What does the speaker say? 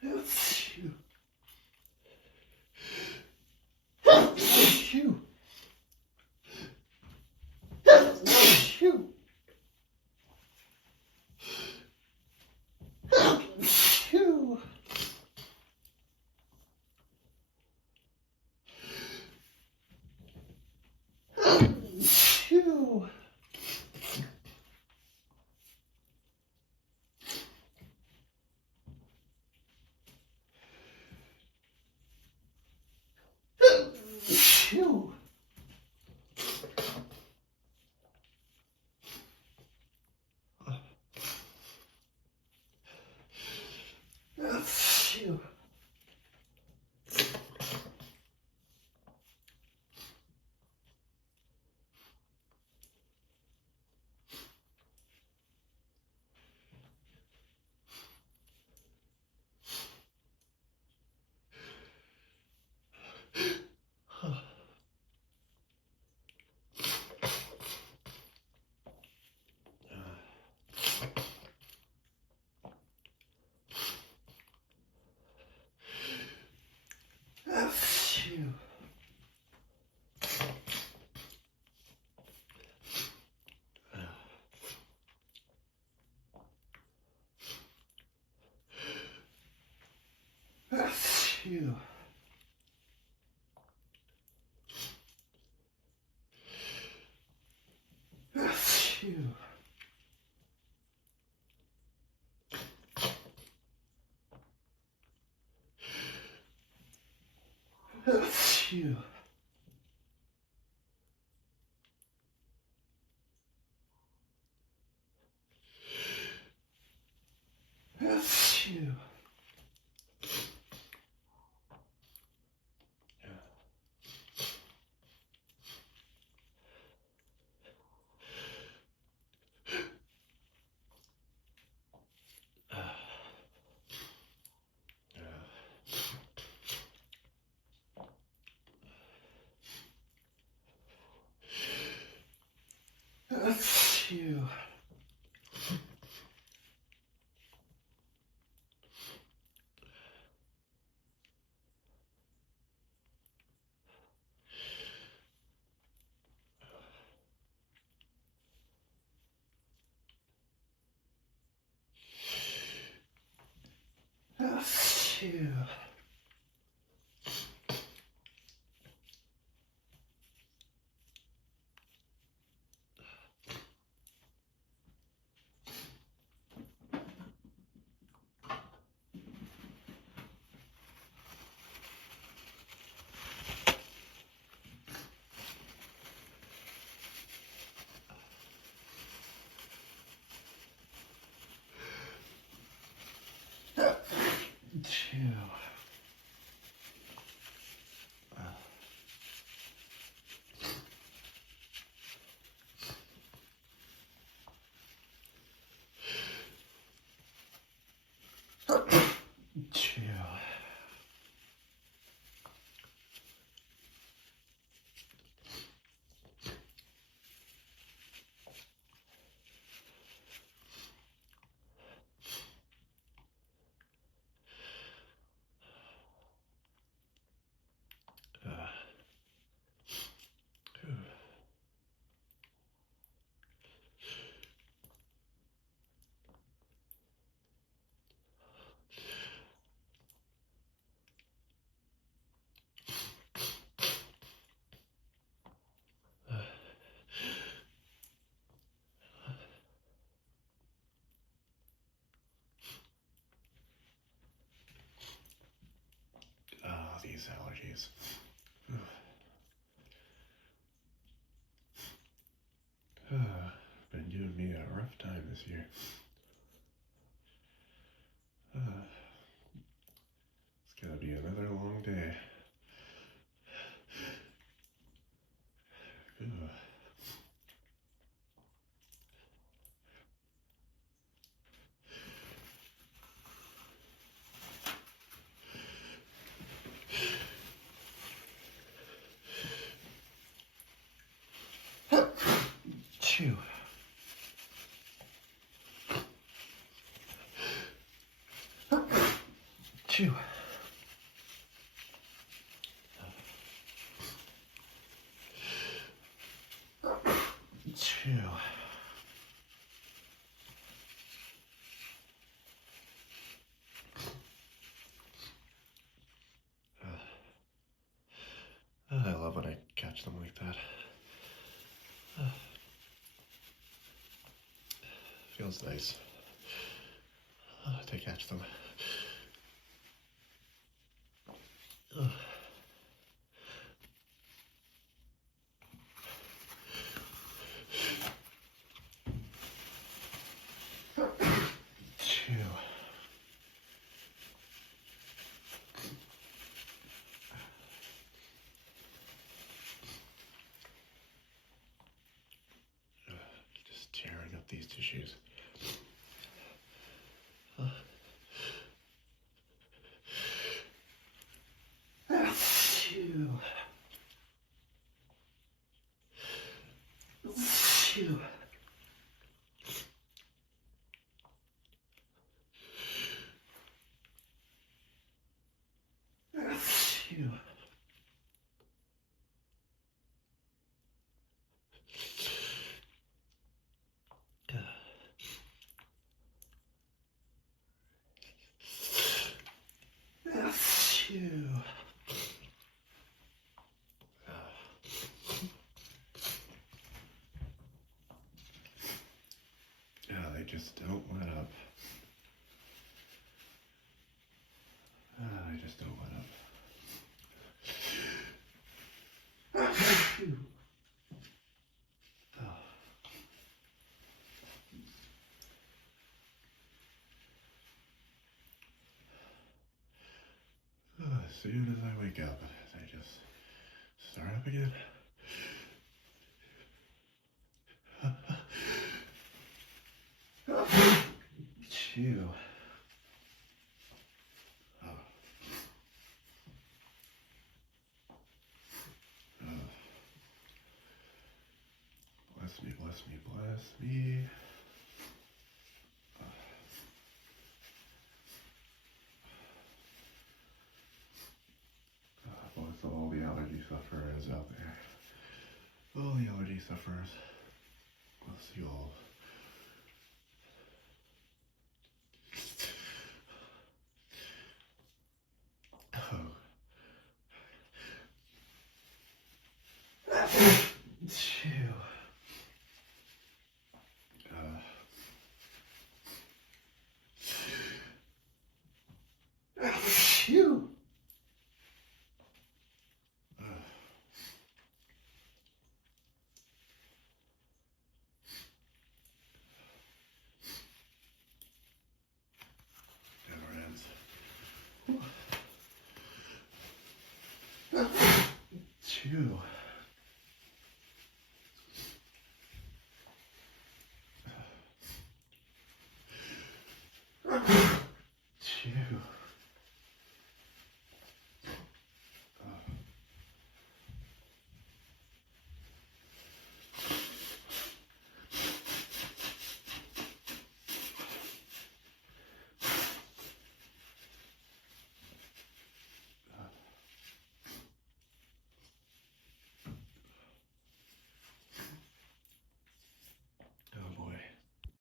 Phew. Phew. Phew. Phew. Phew. Phew. Phew. Phew. Phew. Phew. Phew. Phew. Phew. Phew. Phew. Phew. These allergies. Been giving me a rough time this year. It's gonna be another long day. Phew. Chew. Chew. I love when I catch them like that. Feels nice to catch them. Chew. Just tearing up these tissues. Chew. Chew. Chew. Chew. Yeah, they just don't let up. They just don't let up. As soon as I wake up, they just start up again. Chew. Bless me, bless me, bless me. Bless all the allergy sufferers out there. All the allergy sufferers. Bless you all. Chew. Chew.